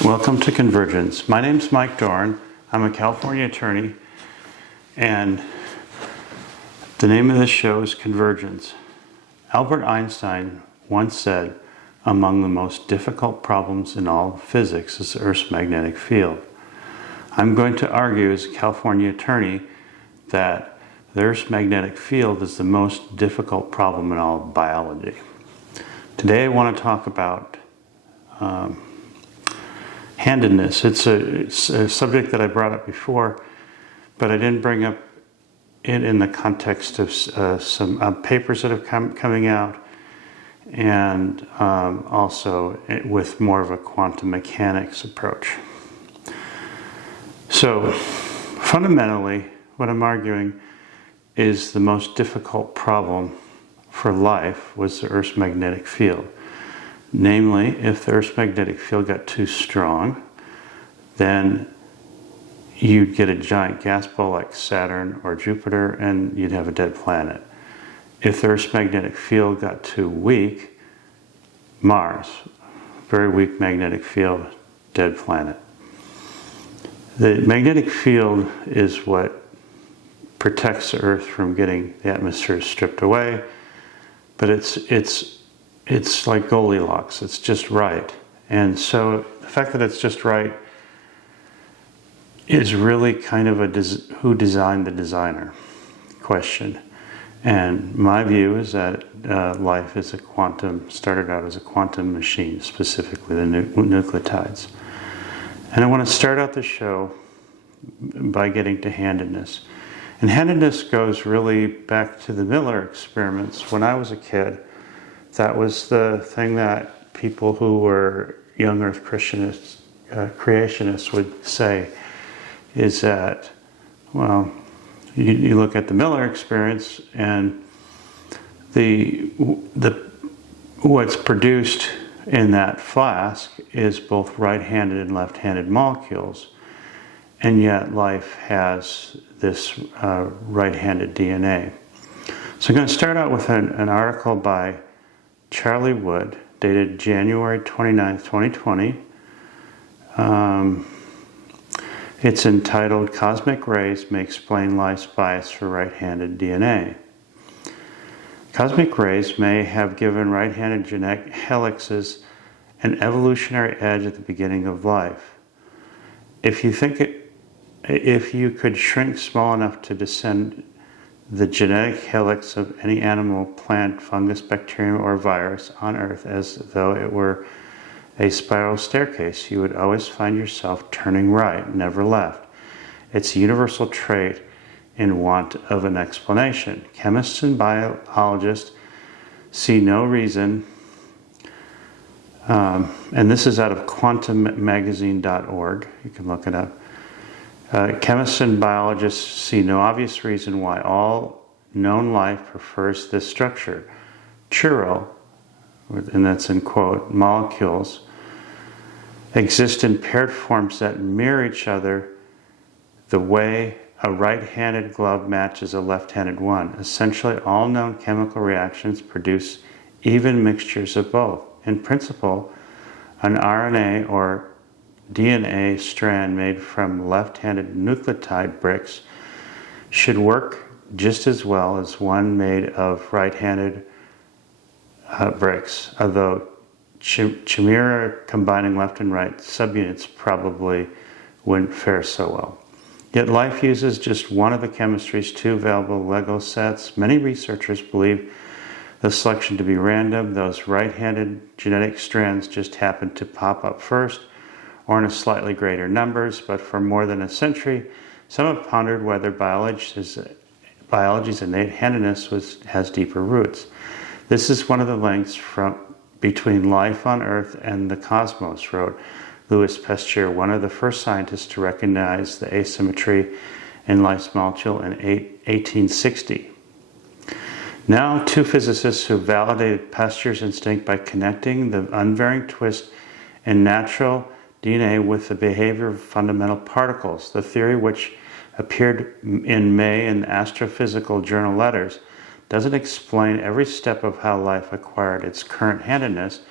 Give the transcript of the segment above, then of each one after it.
Welcome to Convergence. My name's Mike Doran. I'm a California attorney, and the name of this show is Convergence. Albert Einstein once said, among the most difficult problems in all physics is the Earth's magnetic field. I'm going to argue as a California attorney that the Earth's magnetic field is the most difficult problem in all of biology. Today I want to talk about handedness. It's a subject that I brought up before, but I didn't bring up it in the context of some papers that have coming out, and also with more of a quantum mechanics approach. So fundamentally, what I'm arguing is the most difficult problem for life was the Earth's magnetic field. Namely, if the Earth's magnetic field got too strong, then you'd get a giant gas ball like Saturn or Jupiter, and you'd have a dead planet. If the Earth's magnetic field got too weak, Mars, very weak magnetic field, dead planet. The magnetic field is what protects the Earth from getting the atmosphere stripped away, but it's like Goldilocks. It's just right. And so the fact that it's just right is really kind of who designed the designer question. And my view is that life is started out as a quantum machine, specifically the nucleotides. And I want to start out the show by getting to handedness. And handedness goes really back to the Miller experiments. When I was a kid, that was the thing that people who were young Earth creationists would say, is that, well, you look at the Miller experience, and what's produced in that flask is both right-handed and left-handed molecules, and yet life has this right-handed DNA. So I'm going to start out with an article by Charlie Wood, dated January 29th, 2020. It's entitled, Cosmic Rays May Explain Life's Bias for Right-Handed DNA. Cosmic rays may have given right-handed genetic helices an evolutionary edge at the beginning of life. If you could shrink small enough to descend the genetic helix of any animal, plant, fungus, bacterium, or virus on Earth as though it were a spiral staircase, you would always find yourself turning right, never left. It's a universal trait in want of an explanation. Chemists and biologists see no reason, and this is out of quantummagazine.org, you can look it up. Chemists and biologists see no obvious reason why all known life prefers this structure. Chiral, and that's in quote, molecules exist in paired forms that mirror each other the way a right-handed glove matches a left-handed one. Essentially, all known chemical reactions produce even mixtures of both. In principle, an RNA or DNA strand made from left-handed nucleotide bricks should work just as well as one made of right-handed bricks, although chimera combining left and right subunits probably wouldn't fare so well. Yet life uses just one of the chemistry's two available Lego sets. Many researchers believe the selection to be random. Those right-handed genetic strands just happen to pop up first, or in a slightly greater numbers, but for more than a century, some have pondered whether biology's innate handedness has deeper roots. This is one of the links between life on Earth and the cosmos, wrote Louis Pasteur, one of the first scientists to recognize the asymmetry in life's molecule in 1860. Now, two physicists who validated Pasteur's instinct by connecting the unvarying twist in natural DNA with the behavior of fundamental particles, the theory which appeared in May in the Astrophysical Journal Letters, doesn't explain every step of how life acquired its current handedness,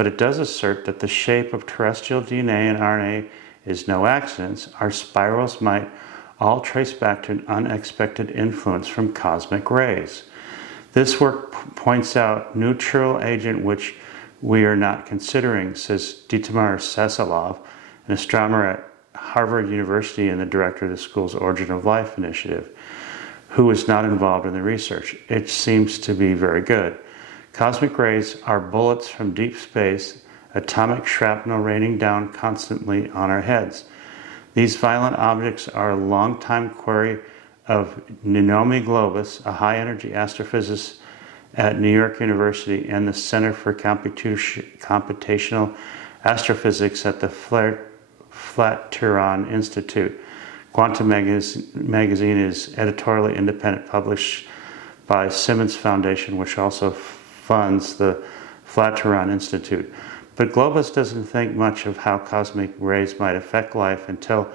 but it does assert that the shape of terrestrial DNA and RNA is no accident. Our spirals might all trace back to an unexpected influence from cosmic rays. This work points out neutral agent which we are not considering, says Dietmar Sasalov, an astronomer at Harvard University and the director of the school's Origin of Life initiative, who was not involved in the research. It seems to be very good. Cosmic rays are bullets from deep space, atomic shrapnel raining down constantly on our heads. These violent objects are a long-time query of Naomi Globus, a high-energy astrophysicist at New York University and the Center for Computational Astrophysics at the Flatiron Institute. Quantum magazine is editorially independent, published by Simmons Foundation, which also funds the Flatiron Institute. But Globus doesn't think much of how cosmic rays might affect life until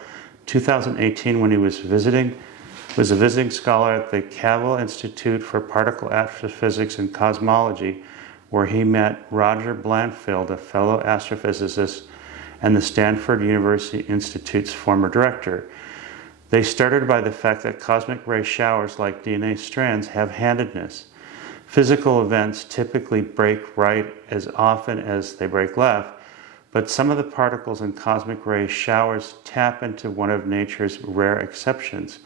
2018, when he was a visiting scholar at the Cavell Institute for Particle Astrophysics and Cosmology, where he met Roger Blanfield, a fellow astrophysicist and the Stanford University Institute's former director. They started by the fact that cosmic ray showers, like DNA strands, have handedness. Physical events typically break right as often as they break left, but some of the particles in cosmic ray showers tap into one of nature's rare exceptions.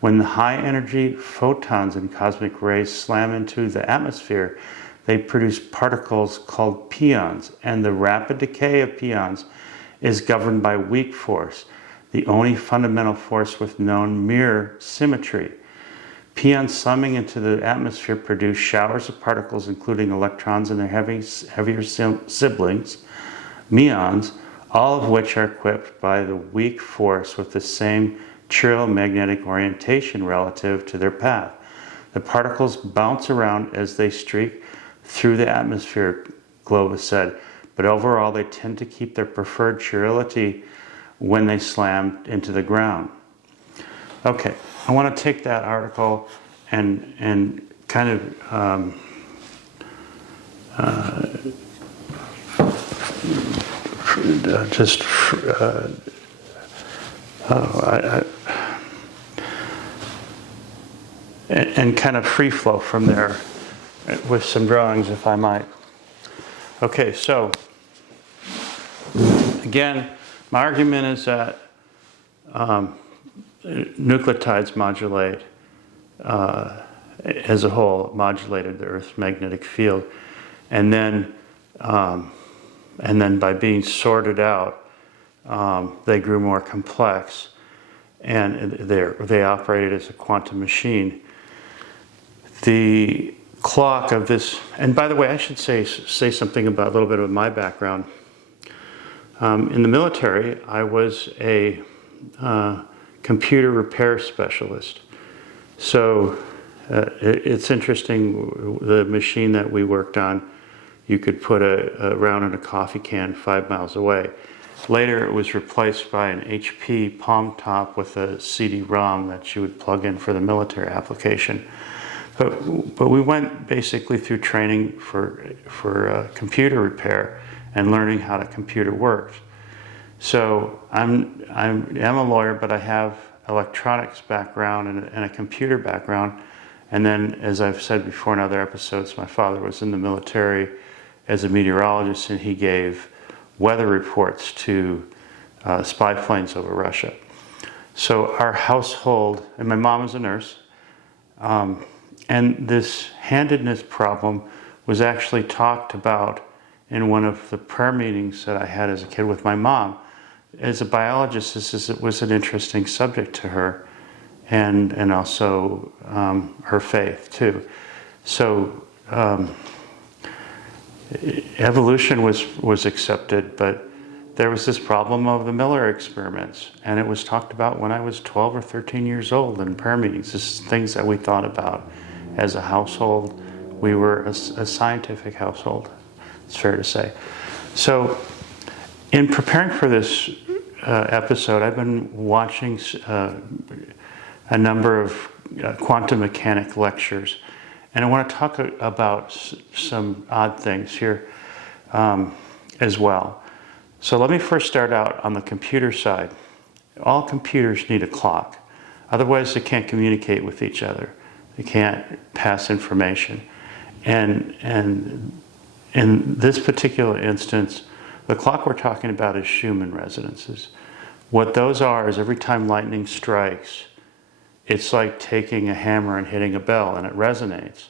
When the high-energy photons in cosmic rays slam into the atmosphere, they produce particles called pions, and the rapid decay of pions is governed by weak force, the only fundamental force with known mirror symmetry. Pions slamming into the atmosphere produce showers of particles, including electrons and their heavier siblings, muons, all of which are equipped by the weak force with the same chiral magnetic orientation relative to their path. The particles bounce around as they streak through the atmosphere, Globus said, but overall they tend to keep their preferred chirality when they slam into the ground. Okay, I want to take that article and kind of and kind of free flow from there with some drawings, if I might. Okay, so again, my argument is that nucleotides modulate, as a whole, modulated the Earth's magnetic field, and then by being sorted out, they grew more complex, and they operated as a quantum machine. The clock of this, and by the way, I should say something about a little bit of my background. In the military, I was a computer repair specialist. So it's interesting, the machine that we worked on, you could put a round in a coffee can 5 miles away. Later, it was replaced by an HP palm top with a CD-ROM that you would plug in for the military application. But we went basically through training for computer repair and learning how the computer works. So I'm a lawyer, but I have electronics background and a computer background. And then, as I've said before in other episodes, my father was in the military as a meteorologist, and he gave weather reports to spy planes over Russia. So our household, and my mom was a nurse, and this handedness problem was actually talked about in one of the prayer meetings that I had as a kid with my mom. As a biologist, it was an interesting subject to her, and also her faith too. So evolution was accepted, but there was this problem of the Miller experiments, and it was talked about when I was 12 or 13 years old in prayer meetings. This is things that we thought about as a household. We were a scientific household, it's fair to say. So in preparing for this episode, I've been watching a number of quantum mechanic lectures, and I want to talk about some odd things here. as well. So let me first start out on the computer side. All computers need a clock. Otherwise, they can't communicate with each other. They can't pass information. And in this particular instance, the clock we're talking about is Schumann resonances. What those are is every time lightning strikes, it's like taking a hammer and hitting a bell, and it resonates.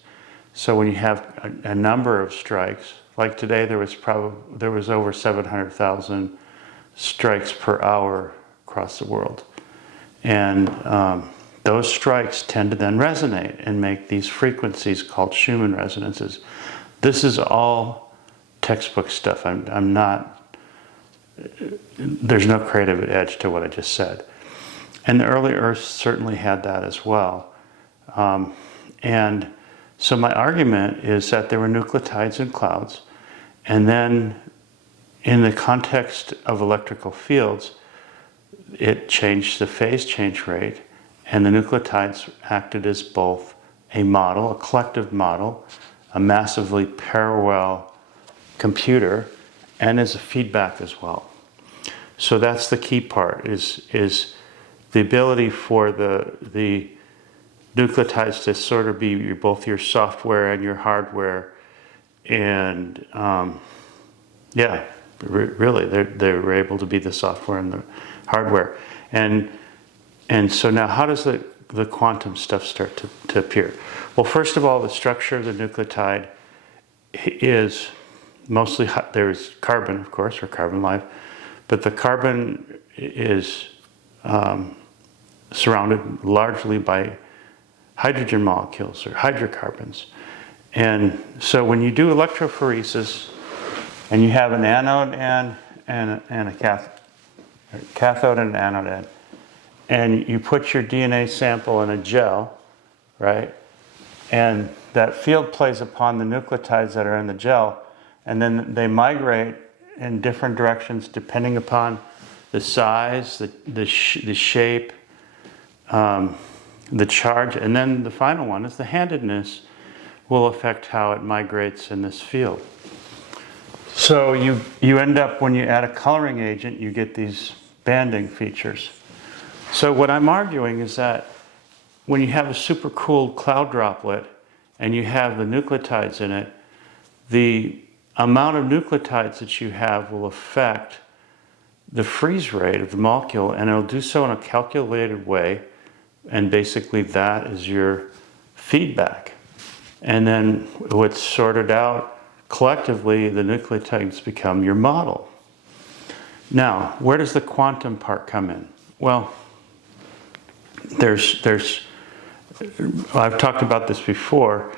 So when you have a number of strikes, like today there was over 700,000 strikes per hour across the world. And those strikes tend to then resonate and make these frequencies called Schumann resonances. This is all textbook stuff. I'm not, there's no creative edge to what I just said. And the early Earth certainly had that as well. And so my argument is that there were nucleotides in clouds, and then in the context of electrical fields, it changed the phase change rate, and the nucleotides acted as both a model, a collective model, a massively parallel computer, and as a feedback as well. So that's the key part, is the ability for the nucleotides to sort of be both your software and your hardware. And really, they were able to be the software and the hardware. And so now how does the quantum stuff start to appear? Well, first of all, the structure of the nucleotide is mostly, there's carbon, of course, or carbon life, but the carbon is surrounded largely by hydrogen molecules or hydrocarbons. And so when you do electrophoresis and you have an anode and a cathode and an anode end, and you put your DNA sample in a gel, right? And that field plays upon the nucleotides that are in the gel, and then they migrate in different directions depending upon the size, the shape, the charge, and then the final one is the handedness will affect how it migrates in this field. So you end up, when you add a coloring agent, you get these banding features. So what I'm arguing is that when you have a super cooled cloud droplet and you have the nucleotides in it, the amount of nucleotides that you have will affect the freeze rate of the molecule, and it'll do so in a calculated way, and basically that is your feedback. And then what's sorted out collectively, the nucleotides become your model. Now, where does the quantum part come in? Well, I've talked about this before.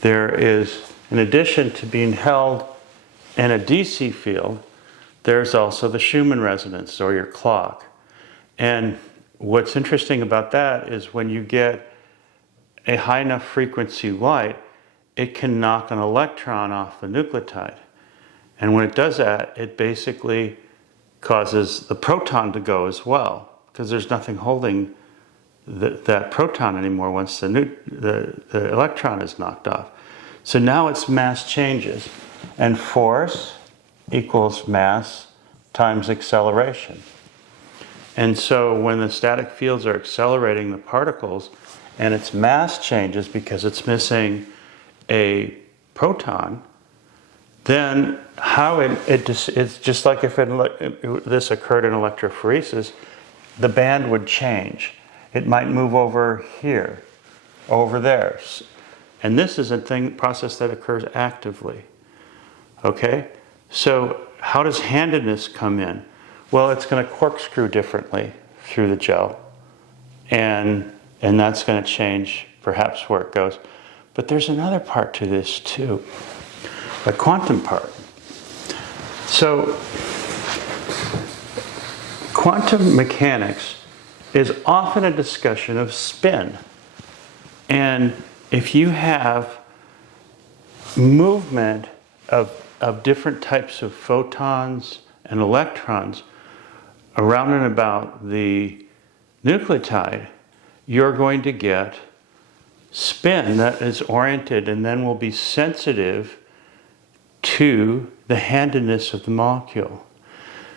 There is, in addition to being held in a DC field, there's also the Schumann resonance, or your clock. And what's interesting about that is when you get a high enough frequency light, it can knock an electron off the nucleotide. And when it does that, it basically causes the proton to go as well, because there's nothing holding that proton anymore once the electron is knocked off. So now its mass changes, and force equals mass times acceleration. And so when the static fields are accelerating the particles and its mass changes because it's missing a proton, then how it's just like if this occurred in electrophoresis, the band would change. It might move over here, over there. And this is a process that occurs actively. Okay? So how does handedness come in? Well, it's going to corkscrew differently through the gel. And that's going to change perhaps where it goes. But there's another part to this too, the quantum part. So quantum mechanics is often a discussion of spin. And if you have movement of different types of photons and electrons around and about the nucleotide, you're going to get spin that is oriented and then will be sensitive to the handedness of the molecule.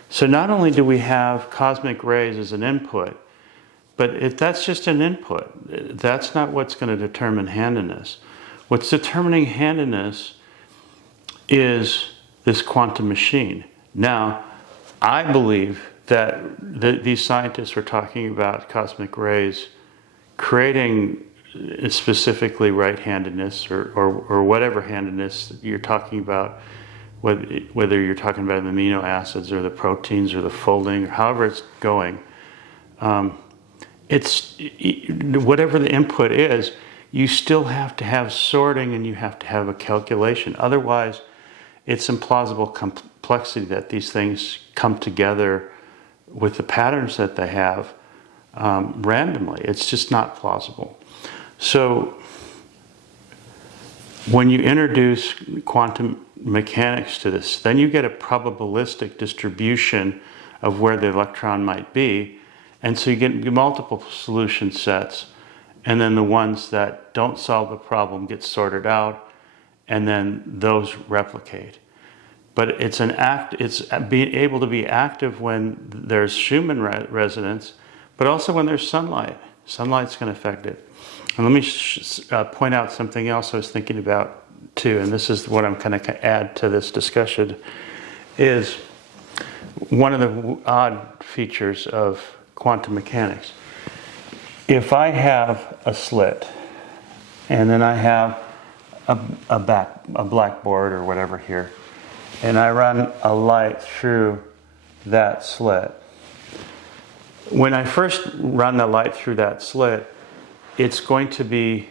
So not only do we have cosmic rays as an input, but if that's just an input, that's not what's going to determine handedness. What's determining handedness is this quantum machine. Now, I believe that these scientists were talking about cosmic rays creating specifically right-handedness or whatever handedness you're talking about, whether you're talking about the amino acids or the proteins or the folding or however it's going. It's whatever the input is, you still have to have sorting and you have to have a calculation. Otherwise, it's implausible complexity that these things come together with the patterns that they have randomly. It's just not plausible. So when you introduce quantum mechanics to this, then you get a probabilistic distribution of where the electron might be. And so you get multiple solution sets, and then the ones that don't solve the problem get sorted out, and then those replicate. But it's being able to be active when there's Schumann resonance, but also when there's sunlight. Sunlight's going to affect it. And let me point out something else I was thinking about too, and this is what I'm going to add to this discussion, is one of the odd features of quantum mechanics. If I have a slit, and then I have a blackboard or whatever here, and I run a light through that slit. When I first run the light through that slit, it's going to be,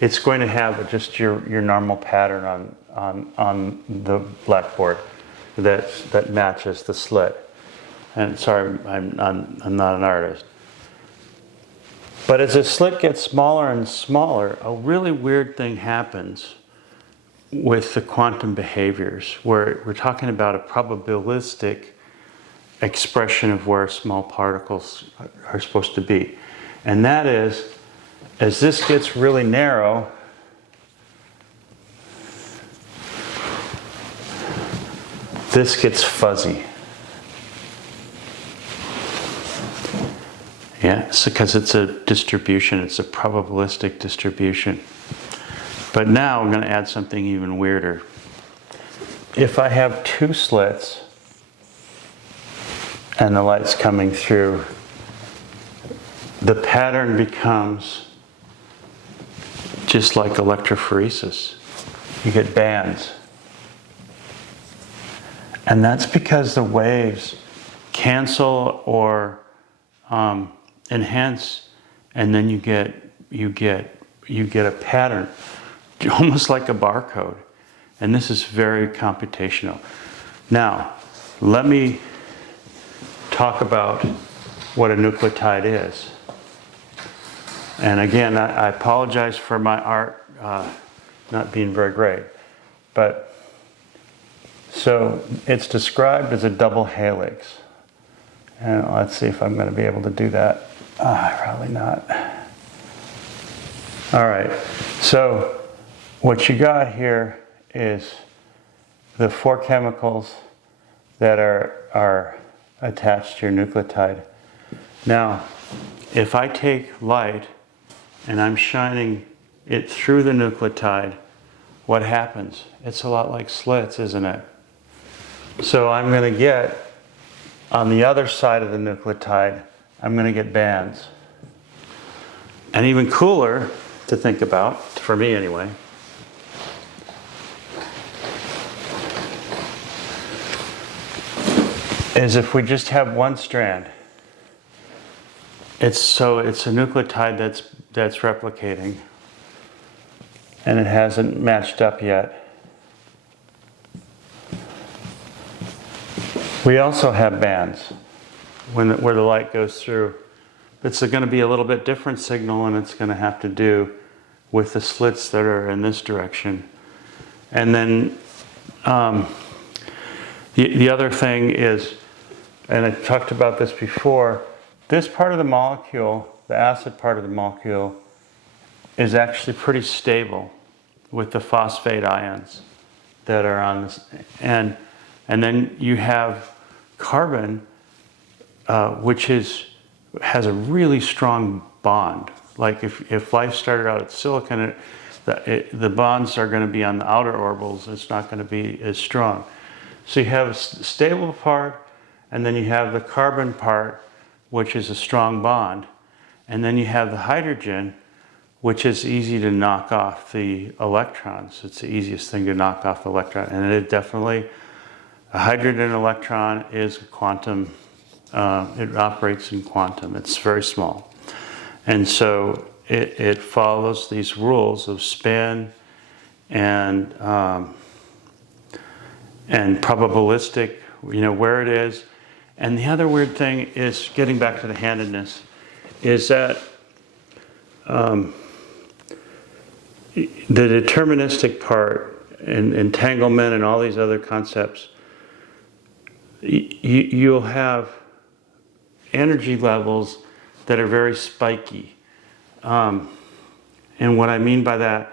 it's going to have just your normal pattern on the blackboard that matches the slit. And sorry, I'm not an artist. But as the slit gets smaller and smaller, a really weird thing happens with the quantum behaviors, where we're talking about a probabilistic expression of where small particles are supposed to be. And that is, as this gets really narrow, this gets fuzzy. Yeah, because it's a distribution, it's a probabilistic distribution. But now I'm going to add something even weirder. If I have two slits and the light's coming through, the pattern becomes just like electrophoresis. You get bands. And that's because the waves cancel or enhance, and then you get a pattern, almost like a barcode. And this is very computational. Now, let me talk about what a nucleotide is. And again, I apologize for my art not being very great. But so it's described as a double helix. And let's see if I'm going to be able to do that. Probably not. All right. So what you got here is the four chemicals that are attached to your nucleotide. Now, if I take light and I'm shining it through the nucleotide, what happens? It's a lot like slits, isn't it? So I'm going to get, on the other side of the nucleotide, I'm going to get bands. And even cooler to think about, for me anyway, is if we just have one strand. It's a nucleotide that's replicating, and it hasn't matched up yet. We also have bands where the light goes through. It's going to be a little bit different signal, and it's going to have to do with the slits that are in this direction. And then the other thing is, and I talked about this before, this part of the molecule, the acid part of the molecule, is actually pretty stable with the phosphate ions. that are on this, and then you have carbon, which has a really strong bond. Like if life started out at silicon, the bonds are going to be on the outer orbitals. It's not going to be as strong. So you have a stable part, and then you have the carbon part, which is a strong bond, and then you have the hydrogen, which is easy to knock off the electrons. It's the easiest thing to knock off the electron. And it definitely, a hydrogen electron is a quantum, it operates in quantum. It's very small. And so it follows these rules of spin and probabilistic, where it is. And the other weird thing is, getting back to the handedness, is that the deterministic part and entanglement and all these other concepts, you'll have energy levels that are very spiky. And what I mean by that,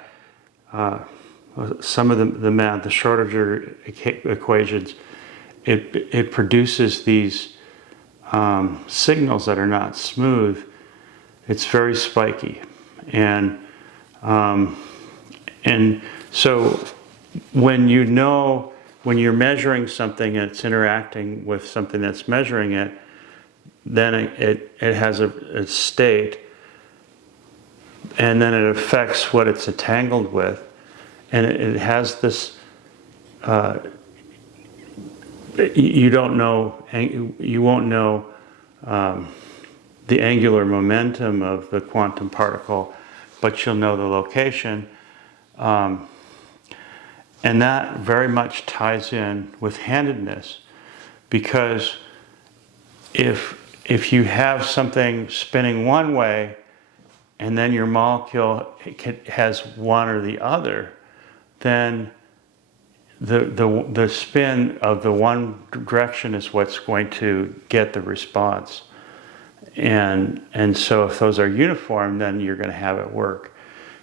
some of the math, the Schrodinger equations, it produces these signals that are not smooth. It's very spiky. And so when you're measuring something and it's interacting with something that's measuring it, then it has a state, and then it affects what it's entangled with, and it has this, you won't know the angular momentum of the quantum particle, but you'll know the location. And that very much ties in with handedness, because if you have something spinning one way and then your molecule has one or the other, then the spin of the one direction is what's going to get the response. And so if those are uniform, then you're going to have it work.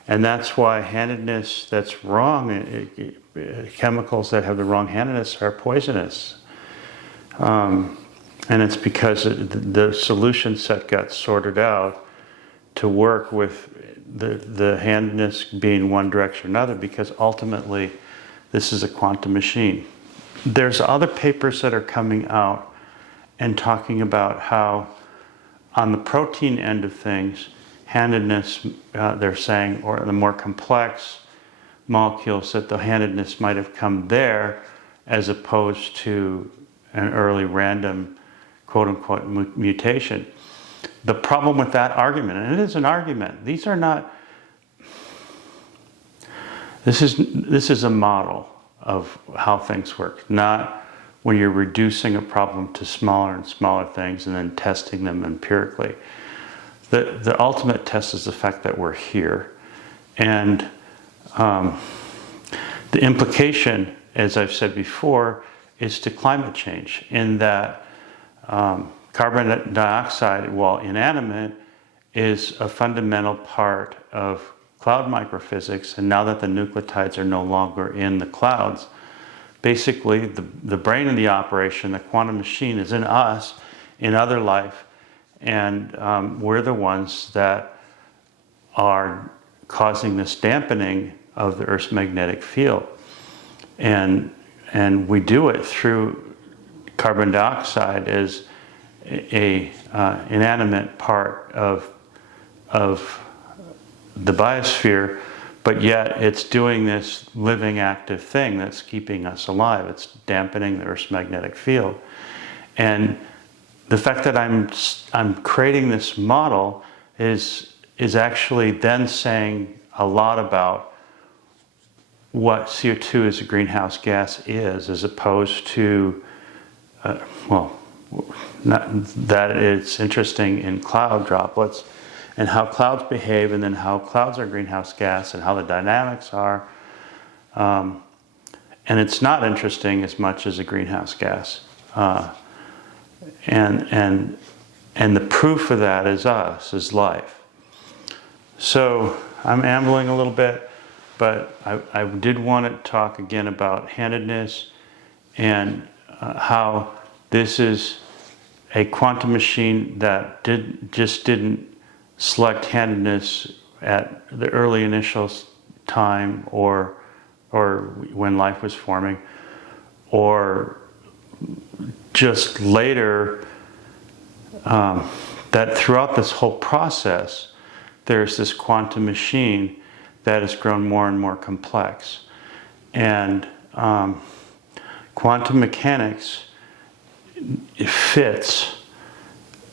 And that's why handedness that's wrong, chemicals that have the wrong handedness are poisonous. And it's because the solution set got sorted out to work with the handedness being one direction or another, because ultimately this is a quantum machine. There's other papers that are coming out and talking about how on the protein end of things, handedness, they're saying, or the more complex molecules, that the handedness might have come there as opposed to an early random quote-unquote mutation. The problem with that argument, and it is an argument, this is a model of how things work, not when you're reducing a problem to smaller and smaller things and then testing them empirically. The ultimate test is the fact that we're here. And the implication, as I've said before, is to climate change, in that carbon dioxide, while inanimate, is a fundamental part of cloud microphysics. And now that the nucleotides are no longer in the clouds, basically the brain of the operation, the quantum machine, is in us, in other life, and we're the ones that are causing this dampening of the Earth's magnetic field. And we do it through carbon dioxide as a inanimate part of the biosphere, but yet it's doing this living, active thing that's keeping us alive. It's dampening the Earth's magnetic field. And the fact that I'm creating this model is actually then saying a lot about what CO2 as a greenhouse gas is, as opposed to, not that it's interesting in cloud droplets and how clouds behave, and then how clouds are greenhouse gas and how the dynamics are. And it's not interesting as much as a greenhouse gas. And the proof of that is us, is life. So I'm ambling a little bit. but I did want to talk again about handedness and how this is a quantum machine that just didn't select handedness at the early initial time or when life was forming, or just later, that throughout this whole process, there's this quantum machine that has grown more and more complex. And quantum mechanics fits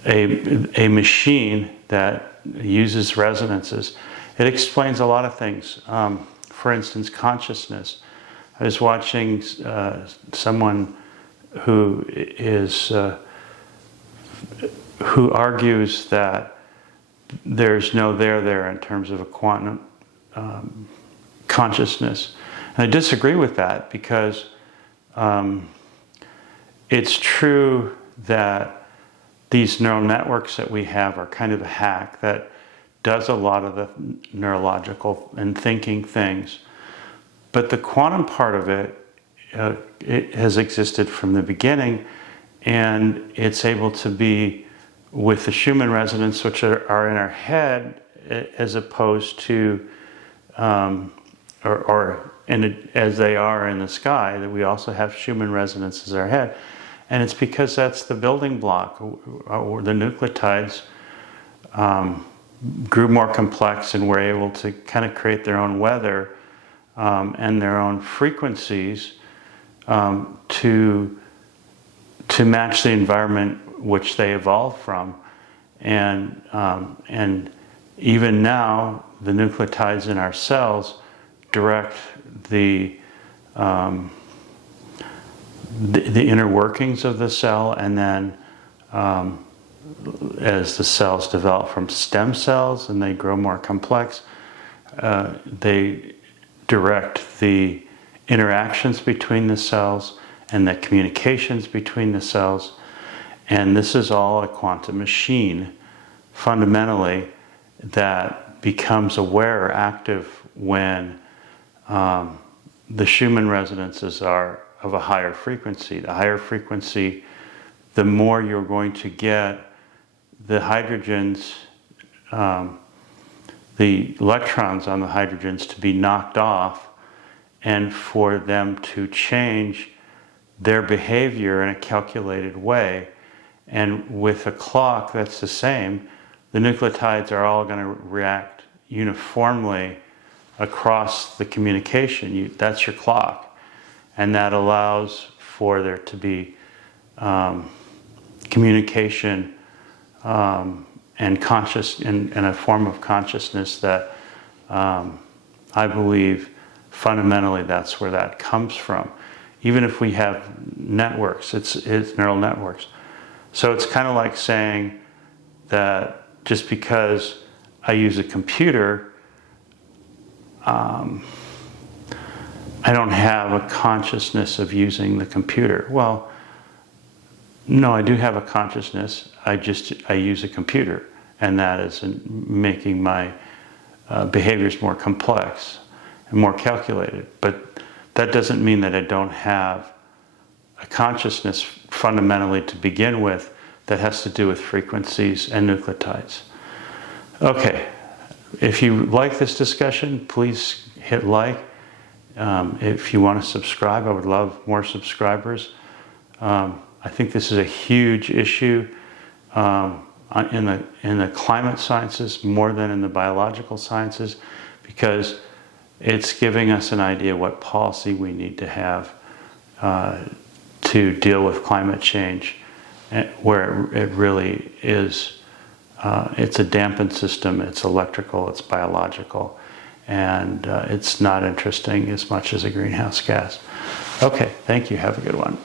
a machine that uses resonances. It explains a lot of things. For instance, consciousness. I was watching someone who argues that there's no there in terms of a quantum consciousness. And I disagree with that because it's true that these neural networks that we have are kind of a hack that does a lot of the neurological and thinking things. But the quantum part of it, it has existed from the beginning, and it's able to be with the Schumann resonance, which are in our head, as opposed to, as they are in the sky, that we also have Schumann resonance as our head. And it's because that's the building block, or the nucleotides grew more complex and were able to kind of create their own weather and their own frequencies to match the environment which they evolved from. And even now, the nucleotides in our cells direct the inner workings of the cell, and then as the cells develop from stem cells and they grow more complex, they direct the interactions between the cells and the communications between the cells. And this is all a quantum machine, fundamentally, that becomes aware or active when the Schumann resonances are of a higher frequency. The higher frequency, the more you're going to get the hydrogens, the electrons on the hydrogens to be knocked off, and for them to change their behavior in a calculated way. And with a clock, that's the same. The nucleotides are all going to react uniformly across the communication. That's your clock. And that allows for there to be communication and conscious in a form of consciousness that I believe fundamentally that's where that comes from. Even if we have networks, it's neural networks. So it's kind of like saying that just because I use a computer, I don't have a consciousness of using the computer. Well, no, I do have a consciousness. I use a computer, and that is making my behaviors more complex and more calculated. But that doesn't mean that I don't have a consciousness fundamentally to begin with that has to do with frequencies and nucleotides. Okay, if you like this discussion, please hit like. If you want to subscribe, I would love more subscribers. I think this is a huge issue in the climate sciences more than in the biological sciences, because it's giving us an idea what policy we need to have to deal with climate change, where it really is. It's a dampened system, it's electrical, it's biological, and it's not interesting as much as a greenhouse gas. Okay, thank you. Have a good one.